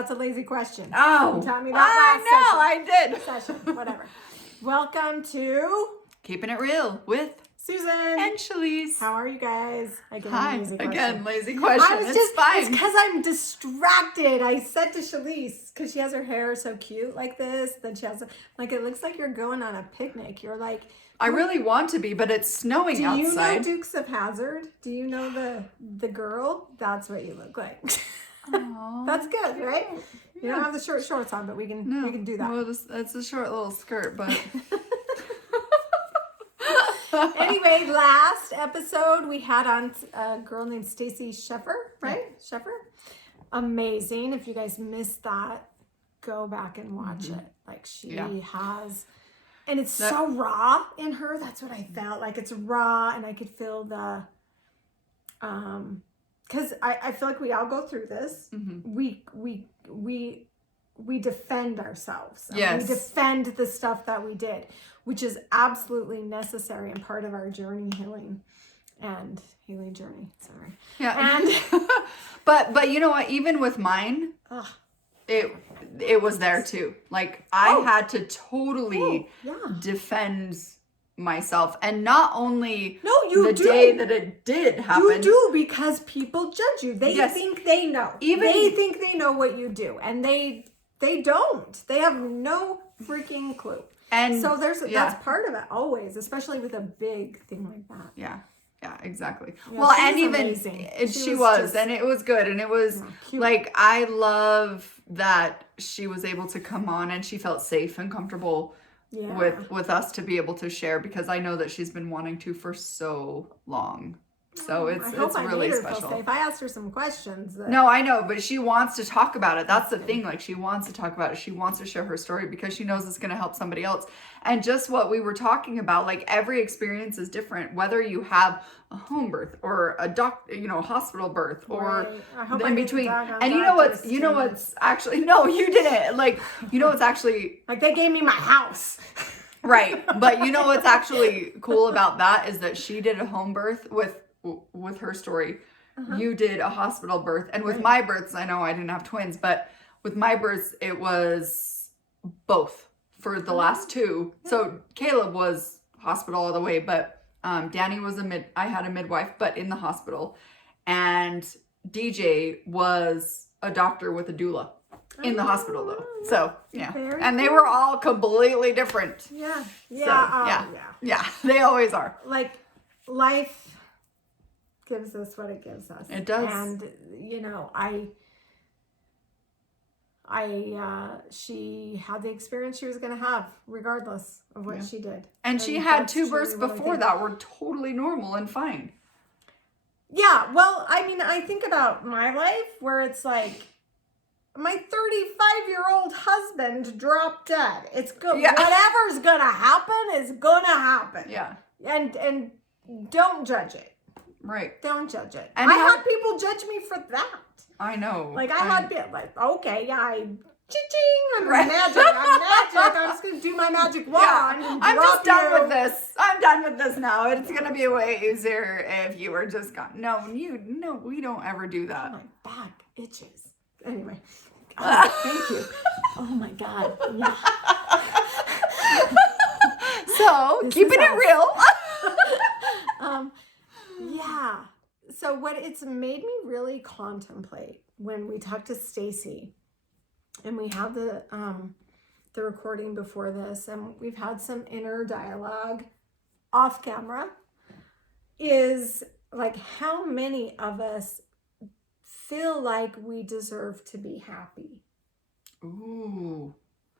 that's a lazy question. Oh. You taught me that I did. session. Whatever. Welcome to Keeping It Real with Susan and Chalese. How are you guys? Hi. Again, lazy question. I was fine. It's because I'm distracted. I said to Chalese, because she has her hair so cute like this, then she has, it looks like you're going on a picnic. You're like... I really want to be, but it's snowing outside. Do you know Dukes of Hazzard? Do you know the girl? That's what you look like. Aww. That's good, right? Yeah. You don't have the short shorts on, but we can do that. Well, it's a short little skirt, but... Anyway, last episode we had on a girl named Stacy Sheffer, right? Yeah. Sheffer. Amazing. If you guys missed that, go back and watch it. Like she has... And it's so raw in her. That's what I felt. Like it's raw, and I could feel the, because I feel like we all go through this. Mm-hmm. We defend ourselves. Yes. We defend the stuff that we did, which is absolutely necessary and part of our journey healing journey. Sorry. Yeah. And but you know what? Even with mine, it was there too. Like I had to totally defend myself, and not only day that it did happen. You do, because people judge you. They think they know. They think they know what you do, and they don't. They have no freaking clue. And so that's part of it always, especially with a big thing like that. Yeah. Yeah, exactly. Yeah, well, and even amazing. She was and it was good, and it was like, I love that she was able to come on and she felt safe and comfortable with us to be able to share, because I know that she's been wanting to for so long. So it's really special. Safe. I asked her some questions. No, I know, but she wants to talk about it. That's the thing. Like, she wants to talk about it. She wants to share her story because she knows it's going to help somebody else. And just what we were talking about, like, every experience is different. Whether you have a home birth or a hospital birth, or in between. And you know what's actually, no, you didn't. Like, what's actually, like, they gave me my house. Right. But you know what's actually cool about that is that she did a home birth with her story. You did a hospital birth, and with my births, I know I didn't have twins, but with my births it was both for the last two. So Caleb was hospital all the way, but Danny was I had a midwife, but in the hospital, and DJ was a doctor with a doula in the hospital though. So and they were all completely different. Yeah, they always are. Like, life gives us what it gives us. It does. And she had the experience she was going to have regardless of what she did. And she had two births before that were totally normal and fine. Yeah, well, I mean, I think about my life where it's like, my 35-year-old husband dropped dead. It's good. Yeah. Whatever's going to happen is going to happen. Yeah. And don't judge it. Right. Don't judge it. And I had people judge me for that. I know. Like, I had people like, okay, I'm magic. I'm just going to do my magic wand. And I'm just done with this. I'm done with this now. It's going to be way easier if you were just gone. No, we don't ever do that. My back itches. Anyway. Thank you. Oh my God. Yeah. So, keeping it real. Yeah. So what it's made me really contemplate when we talked to Stacy, and we had the recording before this, and we've had some inner dialogue off camera, is like, how many of us feel like we deserve to be happy? Ooh.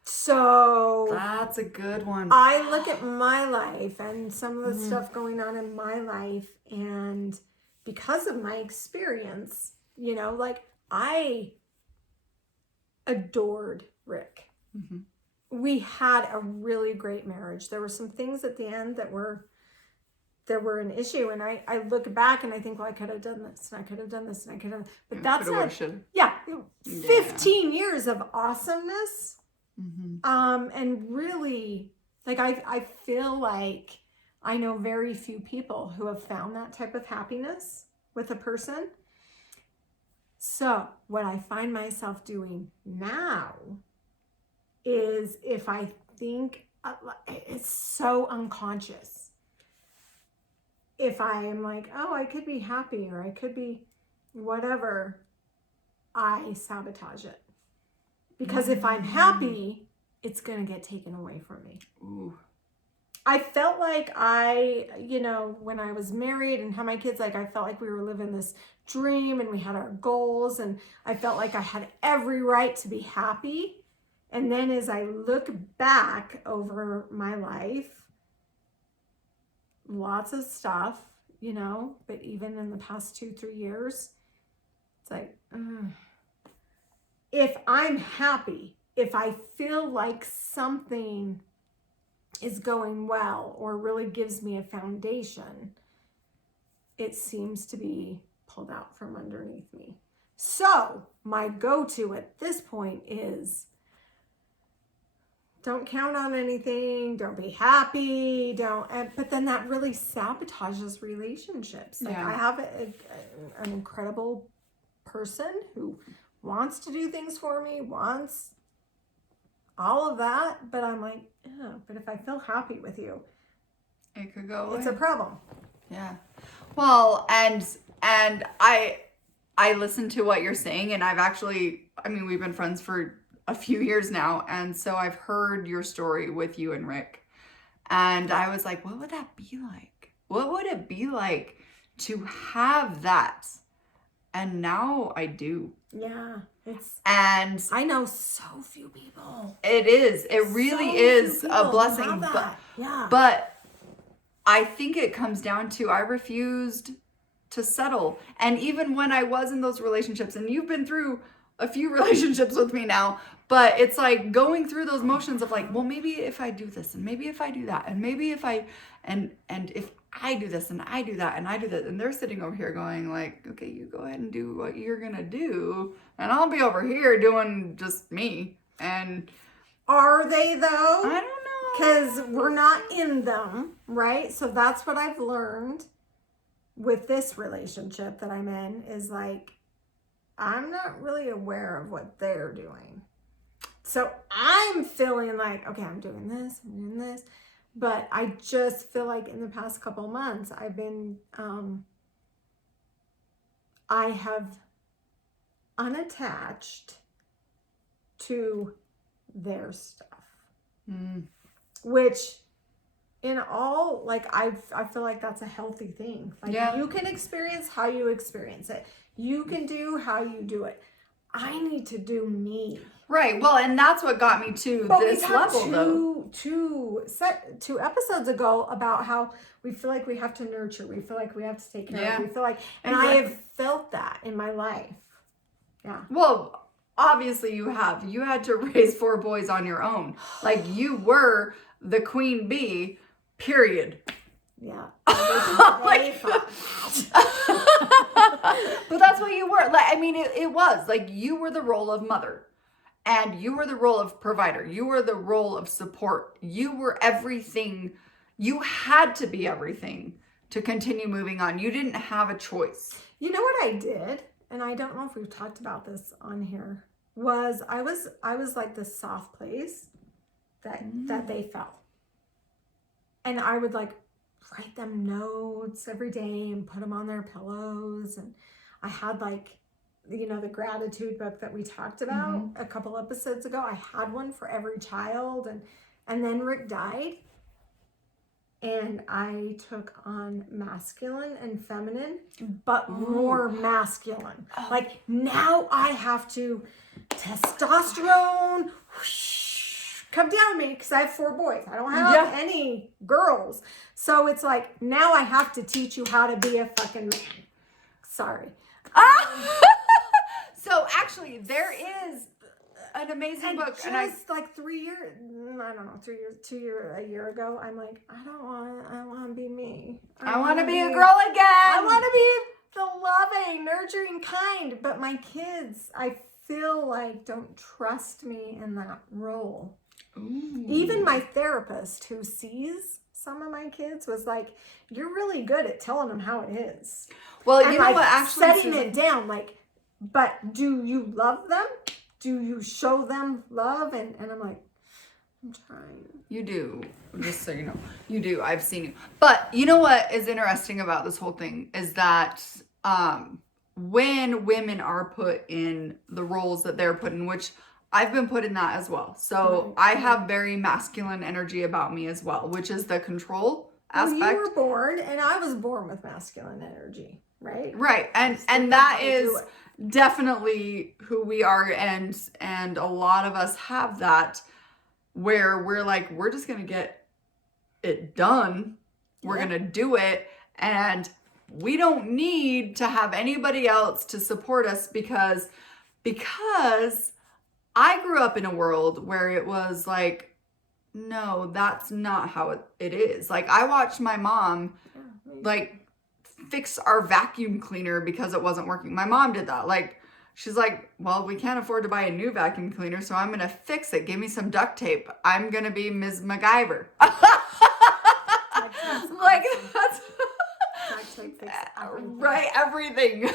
So that's a good one. I look at my life and some of the stuff going on in my life, and because of my experience, like, I adored Rick. Mm-hmm. We had a really great marriage. There were some things at the end that were an issue, and I look back and I think, well, I could have done this, and I could have done this, and I could have, but that's not, 15 years of awesomeness. Mm-hmm. And really, like, I feel like I know very few people who have found that type of happiness with a person. So what I find myself doing now is if I think, it's so unconscious. If I am like, oh, I could be happy or I could be whatever, I sabotage it. Because if I'm happy, it's going to get taken away from me. Ooh. I felt like when I was married and had my kids, like I felt like we were living this dream and we had our goals and I felt like I had every right to be happy. And then as I look back over my life, lots of stuff, but even in the past 2-3 years, it's like, if I'm happy, if I feel like something is going well or really gives me a foundation, it seems to be pulled out from underneath me. So my go-to at this point is don't count on anything, don't be happy, but then that really sabotages relationships. Like I have an incredible person who wants to do things for me, wants all of that, but I'm like, but if I feel happy with you, it could go away. It's a problem. Yeah. Well, and I listen to what you're saying, and we've been friends for a few years now, and so I've heard your story with you and Rick, and I was like, what would that be like? What would it be like to have that? And now I do. Yeah. And I know so few people. It is. It really is a blessing. But I think it comes down to I refused to settle. And even when I was in those relationships, and you've been through a few relationships with me now, but it's like going through those motions of like, well, maybe if I do this, and maybe if I do that, and maybe if I, and if I do this, and I do that, and I do that, and they're sitting over here going like, okay, you go ahead and do what you're gonna do, and I'll be over here doing just me. And are they though? I don't know. Because we're not in them, right? So that's what I've learned with this relationship that I'm in is like, I'm not really aware of what they're doing. So I'm feeling like, okay, I'm doing this, but I just feel like in the past couple months, I've been, I have unattached to their stuff, which in all, like, I feel like that's a healthy thing. Like you can experience how you experience it. You can do how you do it. I need to do me. Right. Well, and that's what got me to this level, though. Two episodes ago about how we feel like we have to nurture. We feel like we have to take care of. We feel like, and I have felt that in my life. Yeah. Well, obviously you have. You had to raise 4 boys on your own. Like you were the queen bee, period. Yeah. Like, but that's what you were. Like, I mean, it was like you were the role of mother, and you were the role of provider. You were the role of support. You were everything. You had to be everything to continue moving on. You didn't have a choice. You know what I did, and I don't know if we've talked about this on here, was I was like this soft place that they felt. And I would like write them notes every day and put them on their pillows. And I had like, the gratitude book that we talked about a couple episodes ago. I had one for every child. And then Rick died. And I took on masculine and feminine, but more masculine. Oh. Like now I have to testosterone come down me because I have 4 boys. I don't have any girls. So it's like now I have to teach you how to be a fucking man. Sorry. So actually there is an amazing book. And I like 3 years, I don't know, 3 years, a year ago, I'm like, I want to be me. I want to be a girl again. I want to be the loving, nurturing kind. But my kids, I feel like don't trust me in that role. Ooh. Even my therapist who sees some of my kids was like, you're really good at telling them how it is. Well, and you know like what actually setting it down, like, but do you love them? Do you show them love? And I'm like, I'm trying. You do, just so you know. You do. I've seen you. But you know what is interesting about this whole thing is that when women are put in the roles that they're put in, which I've been put in that as well. So I have very masculine energy about me as well, which is the control aspect. Well, you were born, and I was born with masculine energy, right? Right. And that is definitely who we are, and a lot of us have that, where we're like, we're just going to get it done. We're going to do it. And we don't need to have anybody else to support us because I grew up in a world where it was like, no, that's not how it is. Like, I watched my mom like fix our vacuum cleaner because it wasn't working. My mom did that. Like, she's like, well, we can't afford to buy a new vacuum cleaner, so I'm going to fix it. Give me some duct tape. I'm going to be Ms. MacGyver. Like, that's... Duct tape fix everything. Right, everything.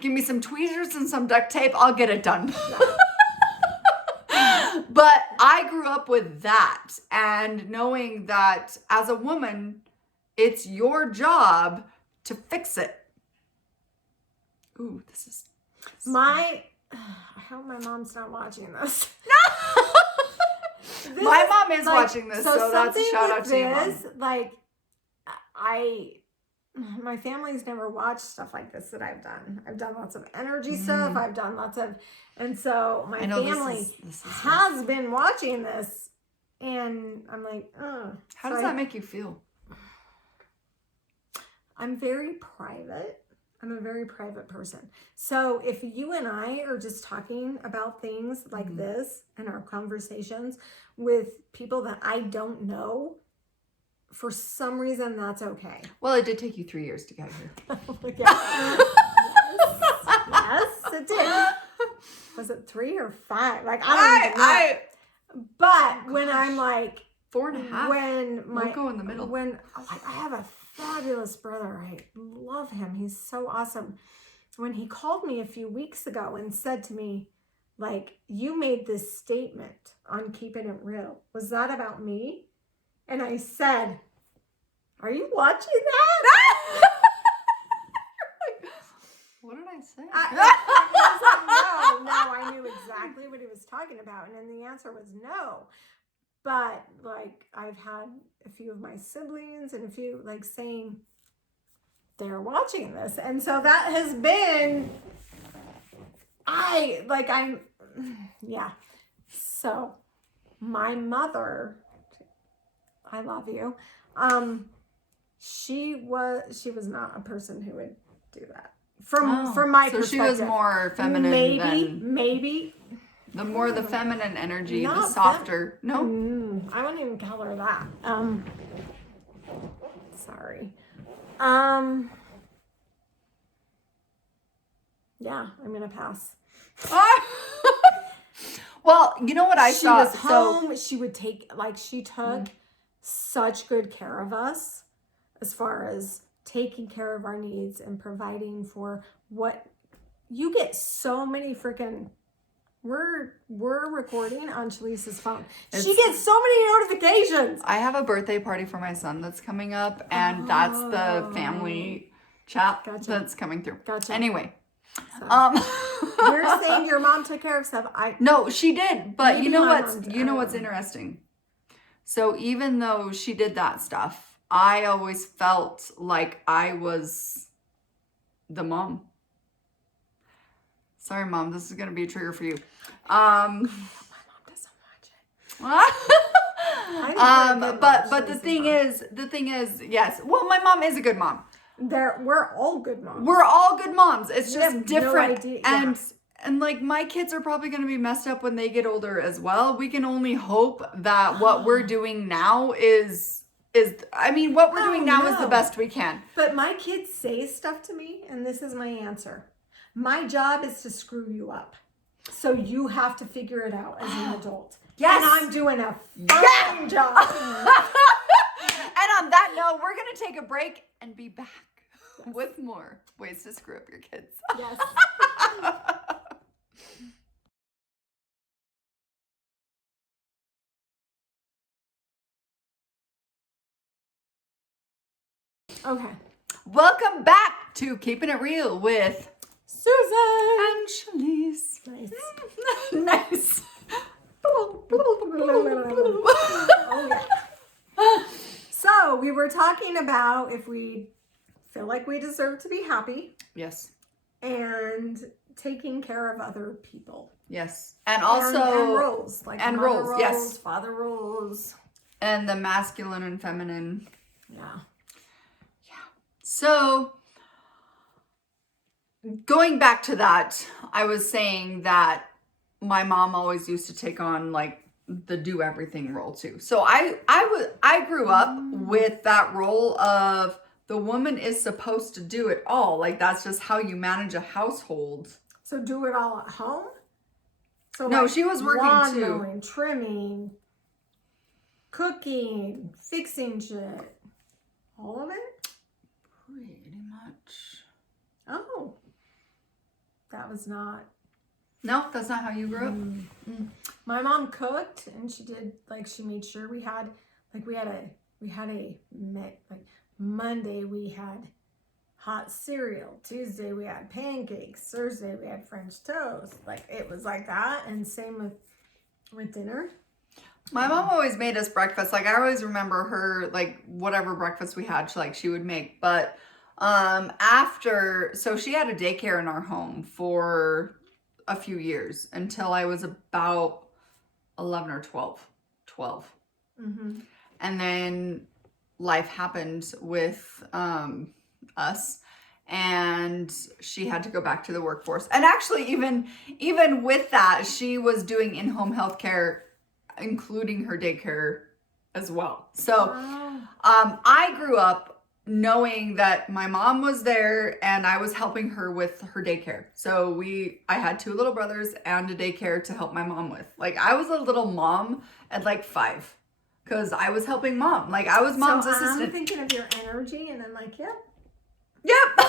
Give me some tweezers and some duct tape. I'll get it done. But I grew up with that, and knowing that as a woman, it's your job to fix it. Ooh, this is... I hope my mom's not watching this. My mom is watching this, so that's a shout out to you, Mom. Like, my family's never watched stuff like this that I've done. I've done lots of energy stuff. I've done lots of, and so my family has been watching this, and I'm like, ugh. How does that make you feel? I'm very private. I'm a very private person. So if you and I are just talking about things like this in our conversations with people that I don't know, for some reason, that's okay. Well, it did take you 3 years to get here. Yes, it did. Was it 3 or 5? Like, I don't even know. But when I'm like 4.5, we'll go in the middle. I have a fabulous brother. I love him. He's so awesome. When he called me a few weeks ago and said to me, like, you made this statement on Keepin' It Real. Was that about me? And I said, are you watching that? What did I say? I was like, no, I knew exactly what he was talking about. And then the answer was no. But, like, I've had a few of my siblings and a few, like, saying they're watching this. And so that has been, yeah. So, my mother, I love you. She was not a person who would do that. From my perspective. So she was more feminine. Maybe. The more the feminine energy, the softer. No? I wouldn't even call her that. Sorry. Yeah, I'm going to pass. Well, you know what I saw? She was home. She would she took such good care of us as far as taking care of our needs and providing for what you get so many freaking... We're recording on Chalese's phone. She gets so many notifications. I have a birthday party for my son that's coming up, and that's the family chat that's coming through. Gotcha. Anyway. So, you're saying your mom took care of stuff. No, she did. But you know what's interesting? So even though she did that stuff, I always felt like I was the mom. Sorry, Mom, this is going to be a trigger for you. My mom doesn't watch it. But the thing is, yes. Well, my mom is a good mom. We're all good moms. We're all good moms. It's just different. No idea. And like, my kids are probably going to be messed up when they get older as well. We can only hope that what we're doing now is what we're doing now is the best we can. But my kids say stuff to me, and this is my answer. My job is to screw you up. So you have to figure it out as an adult. Yes. And I'm doing a fine job. And on that note, we're going to take a break and be back. with more ways to screw up your kids. Yes. Okay. Welcome back to Keeping It Real with Susan and Chalese. Nice. Nice. Oh, yeah. So we were talking about if we feel like we deserve to be happy Yes. and taking care of other people. Yes. And also and roles, like and mother roles, yes. father roles. And the masculine and feminine. Yeah. So going back to that, I was saying that my mom always used to take on like the do everything role too. So I grew up with that role of the woman is supposed to do it all. Like that's just how you manage a household. So do it all at home? So No, like she was working lawn too. mowing, trimming, cooking, fixing shit. All of it? Pretty much. Oh. That was not. No, that's not how you grew up. My mom cooked and she did like she made sure we had Monday we had hot cereal, Tuesday we had pancakes, Thursday we had French toast. Like it was like that, and same with dinner. My mom always made us breakfast. Like I always remember her like whatever breakfast we had, she would make. But so she had a daycare in our home for a few years until I was about 11 or 12. Mm-hmm. And then life happened with us, and she had to go back to the workforce. And actually even with that, she was doing in-home healthcare, including her daycare as well. So I grew up knowing that my mom was there and I was helping her with her daycare. So I had 2 little brothers and a daycare to help my mom with. Like I was a little mom at like 5 because I was helping mom. Like I was mom's assistant. I'm thinking of your energy and I'm like, yep. Yep.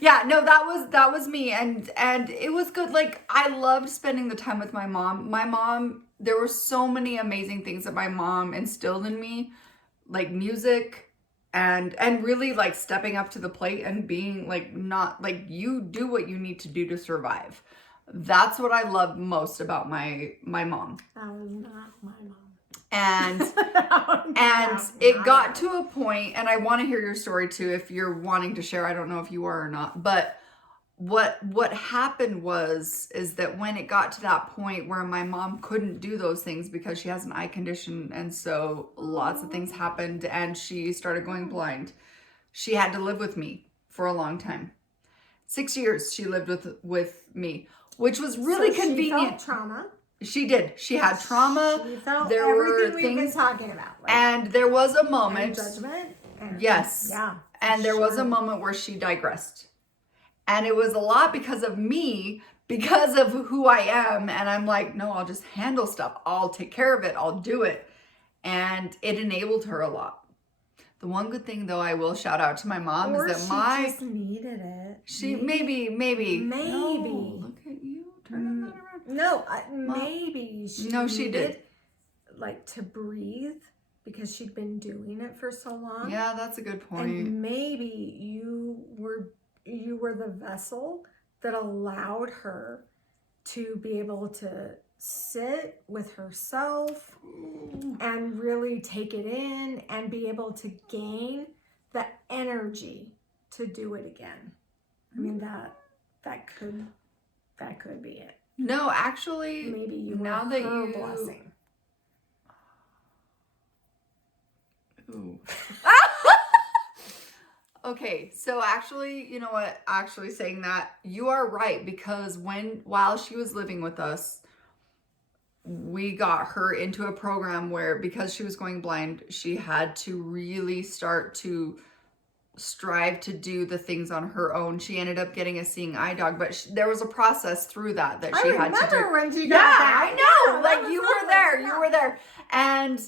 Yeah, no, that was me, and it was good. Like I loved spending the time with my mom. My mom, there were so many amazing things that my mom instilled in me, like music and really like stepping up to the plate and being like not like you do what you need to do to survive. That's what I love most about my mom. That was not my mom. And it got to a point, and I want to hear your story too if you're wanting to share. I don't know if you are or not, but what happened is that when it got to that point where my mom couldn't do those things because she has an eye condition, and so lots of things happened and she started going blind, she had to live with me for a long time. 6 years she lived with me, which was really convenient. She felt trauma. She did. She had trauma. She felt there everything were we've things been talking about. Like, and there was a moment. Judgment. Yes. Yeah. And there was a moment where she digressed. And it was a lot because of me, because of who I am. And I'm like, no, I'll just handle stuff. I'll take care of it. I'll do it. And it enabled her a lot. The one good thing, though, I will shout out to my mom is that she just needed it. She maybe. No, look at you turning that around. No, maybe she she did. Like to breathe because she'd been doing it for so long. Yeah, that's a good point. And maybe you were the vessel that allowed her to be able to sit with herself and really take it in and be able to gain the energy to do it again. I mean that could be it. No, actually, maybe you were now that her blessing. Ooh. Okay, so actually, you know what? Actually saying that, you are right, because while she was living with us, we got her into a program where, because she was going blind, she had to really start to strive to do the things on her own. She ended up getting a seeing eye dog, but there was a process through that she had to do. When she got that. I know. Yeah, like you were there. And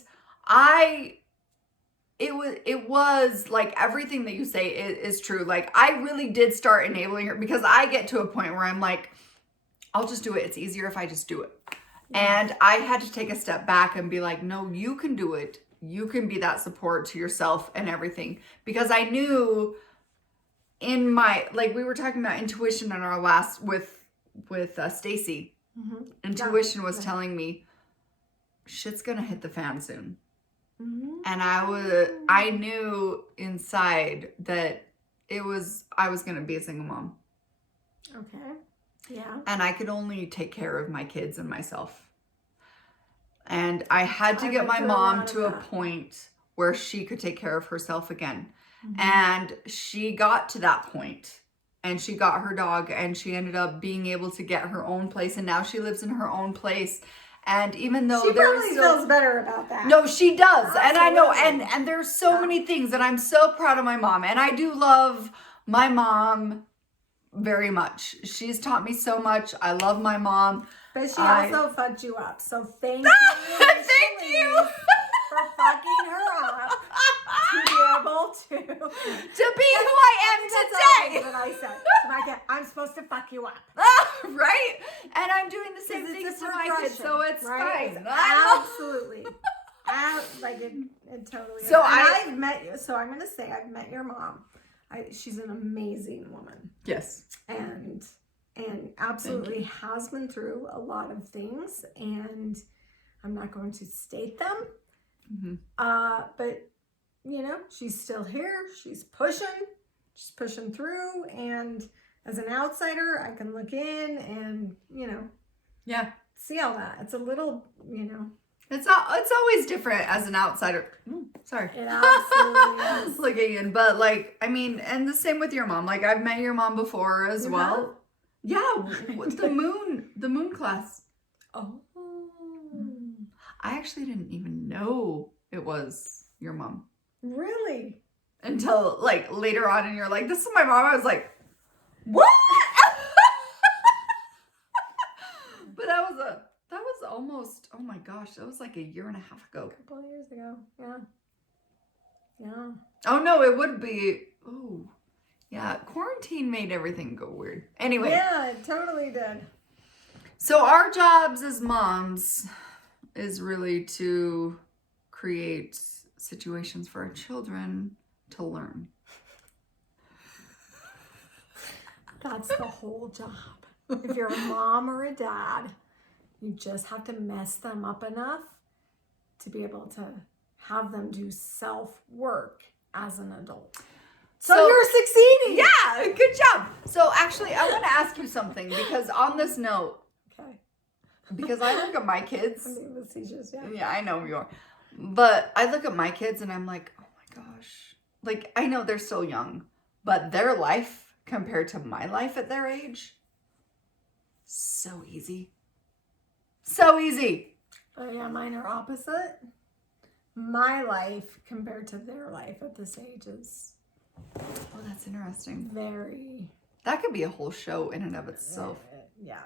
it was like everything that you say is true. Like I really did start enabling her because I get to a point where I'm like, I'll just do it. It's easier if I just do it. And I had to take a step back and be like, no, you can do it. You can be that support to yourself and everything. Because I knew in my, like we were talking about intuition in our last with Stacy. Mm-hmm. Intuition was telling me shit's gonna hit the fan soon. Mm-hmm. And I knew inside that I was gonna be a single mom. Okay. Yeah. And I could only take care of my kids and myself. And I had to get my mom to a point where she could take care of herself again. Mm-hmm. And she got to that point. And she got her dog and she ended up being able to get her own place. And now she lives in her own place. And even though she probably feels better about that. No, she does. Absolutely. And I know, and there's so many things, and I'm so proud of my mom. And I do love my mom very much. She's taught me so much. I love my mom. But she also fucked you up. So thank you. Thank you for fucking her up to be able to be who I am today. That's what I said. So I'm supposed to fuck you up. Right? And I'm doing the same things to my kids, so it's fine. Absolutely. Like it totally. So I've met you. So I'm gonna say I've met your mom. She's an amazing woman. Yes. And absolutely has been through a lot of things, and I'm not going to state them. Mm-hmm. But you know, she's still here. She's pushing through, and as an outsider, I can look in and, you know, see all that. It's a little, you know, it's always different as an outsider. Sorry. It absolutely is. Looking in, but like, I mean, and the same with your mom. Like I've met your mom before as well. Yeah, the moon class. Oh. I actually didn't even know it was your mom. Really? Until like later on, and you're like, "This is my mom." I was like, "What?" But that was almost. Oh my gosh, that was like a year and a half ago. A couple of years ago. Yeah. Yeah. Oh no, it would be. Oh, yeah. Quarantine made everything go weird. Anyway. Yeah, it totally did. So our jobs as moms is really to create situations for our children to learn. That's the whole job. If you're a mom or a dad, you just have to mess them up enough to be able to have them do self-work as an adult. So you're succeeding. Yeah, good job. So actually, I want to ask you something, because on this note, because I look at my kids. I'm being facetious, yeah. Yeah, I know you are. But I look at my kids and I'm like, oh my gosh. Like, I know they're still young, but their life compared to my life at their age, so easy. So easy. Oh yeah, mine are opposite. My life compared to their life at this age is... Oh, that's interesting. Very... That could be a whole show in and of itself. Yeah.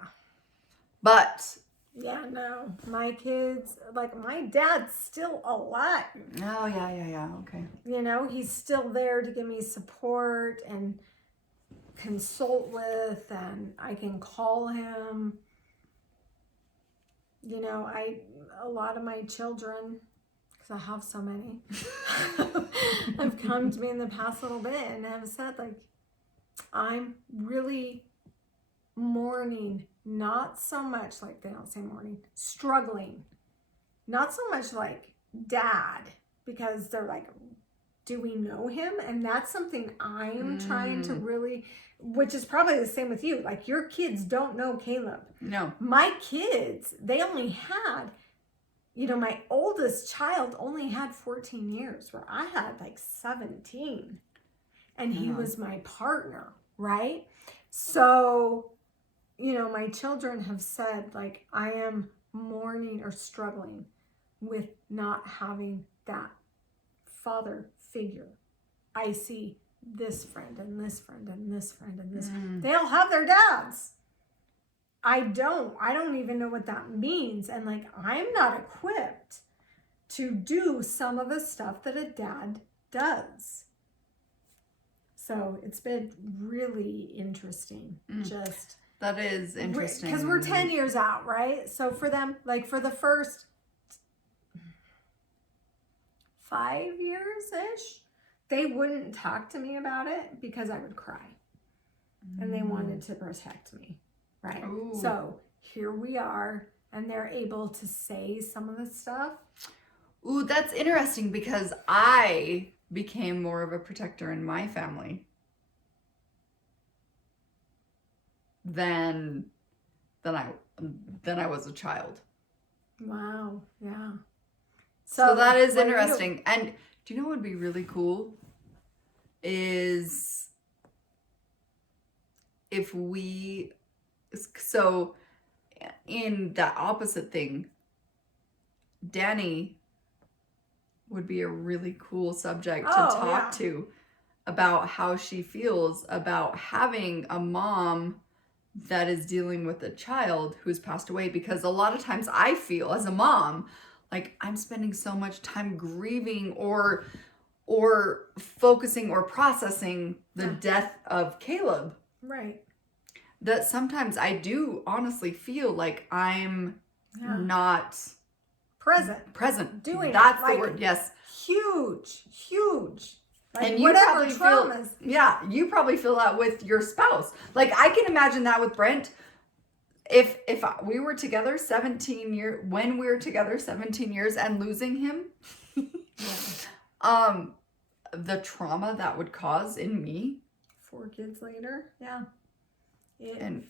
But... Yeah, no. My kids, like my dad's still alive. Oh, yeah. Okay. You know, he's still there to give me support and consult with, and I can call him. You know, a lot of my children, because I have so many, have come to me in the past little bit and have said, like, I'm really mourning. Not so much, like they don't say mourning, struggling. Not so much like dad, because they're like, do we know him? And that's something I am trying to really, which is probably the same with you. Like your kids don't know Caleb. No. My kids, they only had, you know, my oldest child only had 14 years, where I had like 17. And he was my partner, right? So... You know, my children have said, like, I am mourning or struggling with not having that father figure. I see this friend and this friend and this friend and this friend. They all have their dads. I don't even know what that means. And, like, I'm not equipped to do some of the stuff that a dad does. So it's been really interesting. Just that is interesting. Because we're 10 years out, right? So for them, like for the first 5 years-ish, they wouldn't talk to me about it because I would cry. And they wanted to protect me, right? Ooh. So here we are, and they're able to say some of the stuff. Ooh, that's interesting because I became more of a protector in my family than I was a child. Wow, yeah. So that is what interesting. And do you know what would be really cool? Is if we, so in that opposite thing, Danny would be a really cool subject to talk to about how she feels about having a mom that is dealing with a child who's passed away, because a lot of times I feel as a mom like I'm spending so much time grieving or focusing or processing the death of Caleb. Right. That sometimes I do honestly feel like I'm not present. Doing That's it, the word. Yes. Huge. Like And you whatever probably traumas. you probably feel that with your spouse. Like I can imagine that with Brent. If we were together 17 years, when we were together 17 years and losing him, the trauma that would cause in me. 4 kids later, And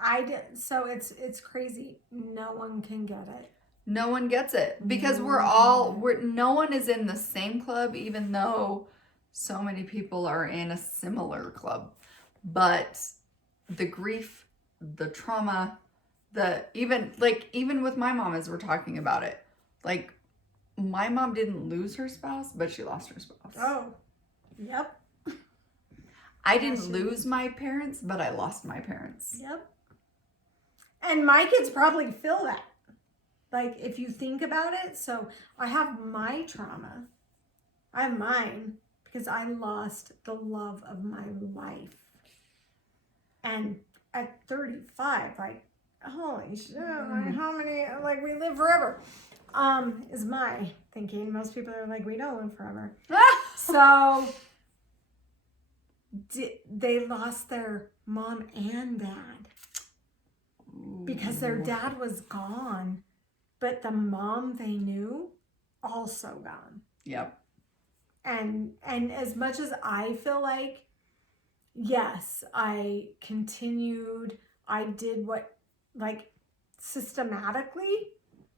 I did. So it's crazy. No one can get it. no one gets it because no one is in the same club, even though so many people are in a similar club. But the grief, the trauma, even with my mom, as we're talking about it, like my mom didn't lose her spouse, but she lost her spouse. Oh, yep. I didn't lose my parents, but I lost my parents. Yep. And my kids probably feel that. Like, if you think about it, so I have my trauma. I have mine because I lost the love of my life. And at 35, like, holy shit, like, how many, like, we live forever, is my thinking. Most people are like, we don't live forever. So they lost their mom and dad because their dad was gone, but the mom they knew also gone. Yep. And as much as I feel like, yes, I continued, I did what, like, systematically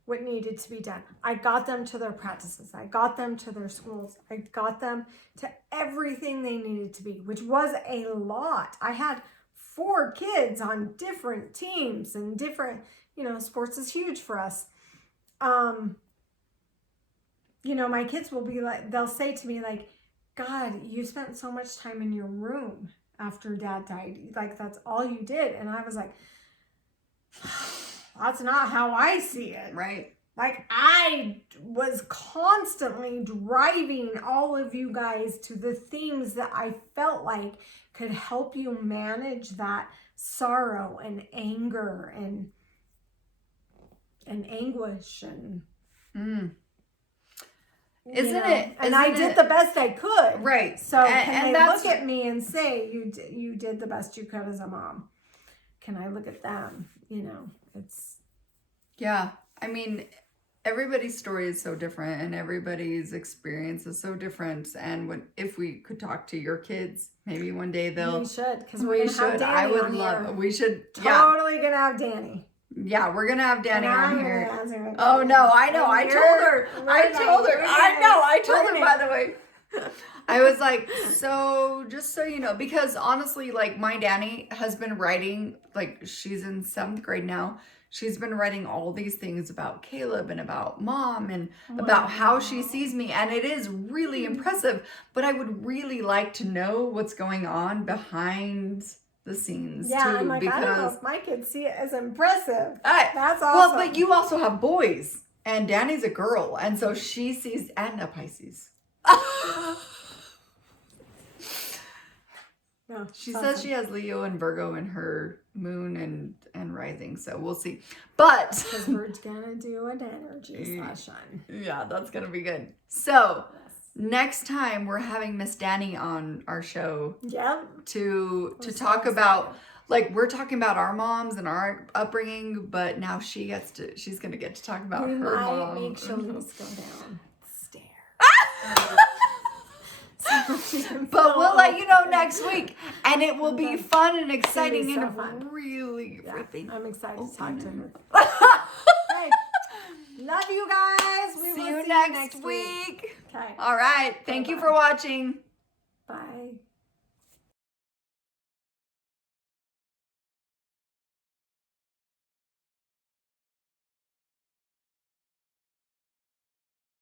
what needed to be done. I got them to their practices. I got them to their schools. I got them to everything they needed to be, which was a lot. I had 4 kids on different teams and different, sports is huge for us. My kids will be like, they'll say to me like, God, you spent so much time in your room after dad died. Like, that's all you did. And I was like, that's not how I see it. Right. Like, I was constantly driving all of you guys to the things that I felt like could help you manage that sorrow and anger and anguish and Isn't it? And I did the best I could. Right. So can they look at me and say you did the best you could as a mom? Can I look at them? It's. Yeah. I mean, everybody's story is so different and everybody's experience is so different. And if we could talk to your kids, maybe one day they'll. We should, because we're gonna have Danny I would on love. here. We should. Totally gonna have Danny. Yeah, we're gonna have Danny on here. Answer. Oh no, I know. I told her. I told her. I know. I told her, by the way. I was like, so just so you know, because honestly, like, my Danny has been writing, like, she's in 7th grade now. She's been writing all these things about Caleb and about mom and about how she sees me. And it is really impressive. But I would really like to know what's going on behind the scenes too. I'm like, because I don't know if my kids see it as impressive. That's awesome. Well, but you also have boys. And Danny's a girl, and so she sees, and a Pisces. No, She says she has Leo and Virgo in her moon and rising, so we'll see. But because we're gonna do an energy session. Yeah, that's gonna be good. So next time we're having Miss Danny on our show. Yep. To so talk about, like, we're talking about our moms and our upbringing, but now she's gonna get to talk about we her might mom. make Chalese go down the stairs. But we'll let you know next week, and it will be fun and exciting so and fun. really ripping. I'm excited to talk to open. her. Okay. Love you guys. We See will you see next you next week. Okay. All right. Thank you for watching. Bye.